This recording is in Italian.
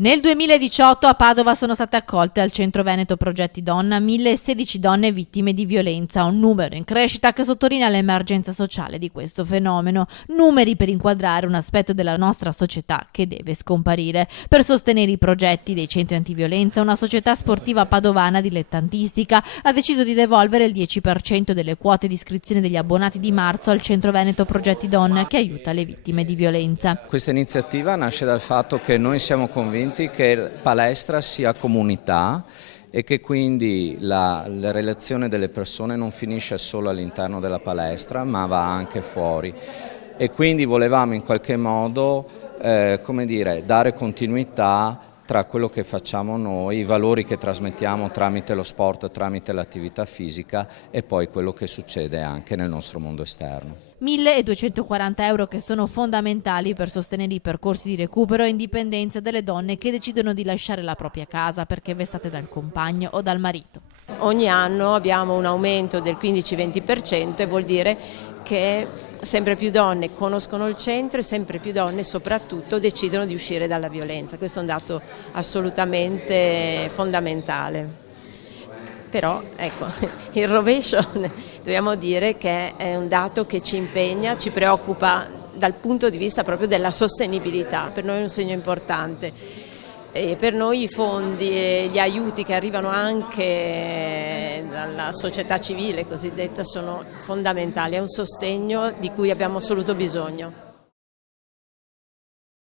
Nel 2018 a Padova sono state accolte al Centro Veneto Progetti Donna 1016 donne vittime di violenza, un numero in crescita che sottolinea l'emergenza sociale di questo fenomeno, numeri per inquadrare un aspetto della nostra società che deve scomparire. Per sostenere i progetti dei centri antiviolenza, una società sportiva padovana dilettantistica ha deciso di devolvere il 10% delle quote di iscrizione degli abbonati di marzo al Centro Veneto Progetti Donna che aiuta le vittime di violenza. Questa iniziativa nasce dal fatto che noi siamo convinti che palestra sia comunità e che quindi la relazione delle persone non finisce solo all'interno della palestra ma va anche fuori, e quindi volevamo in qualche modo dare continuità tra quello che facciamo noi, i valori che trasmettiamo tramite lo sport, tramite l'attività fisica, e poi quello che succede anche nel nostro mondo esterno. 1.240 euro che sono fondamentali per sostenere i percorsi di recupero e indipendenza delle donne che decidono di lasciare la propria casa perché vessate dal compagno o dal marito. Ogni anno abbiamo un aumento del 15-20% e vuol dire che sempre più donne conoscono il centro e sempre più donne soprattutto decidono di uscire dalla violenza. Questo è un dato assolutamente fondamentale. Però ecco, il rovescio dobbiamo dire che è un dato che ci impegna, ci preoccupa dal punto di vista proprio della sostenibilità. Per noi è un segno importante. E per noi i fondi e gli aiuti che arrivano anche dalla società civile cosiddetta sono fondamentali, è un sostegno di cui abbiamo assoluto bisogno.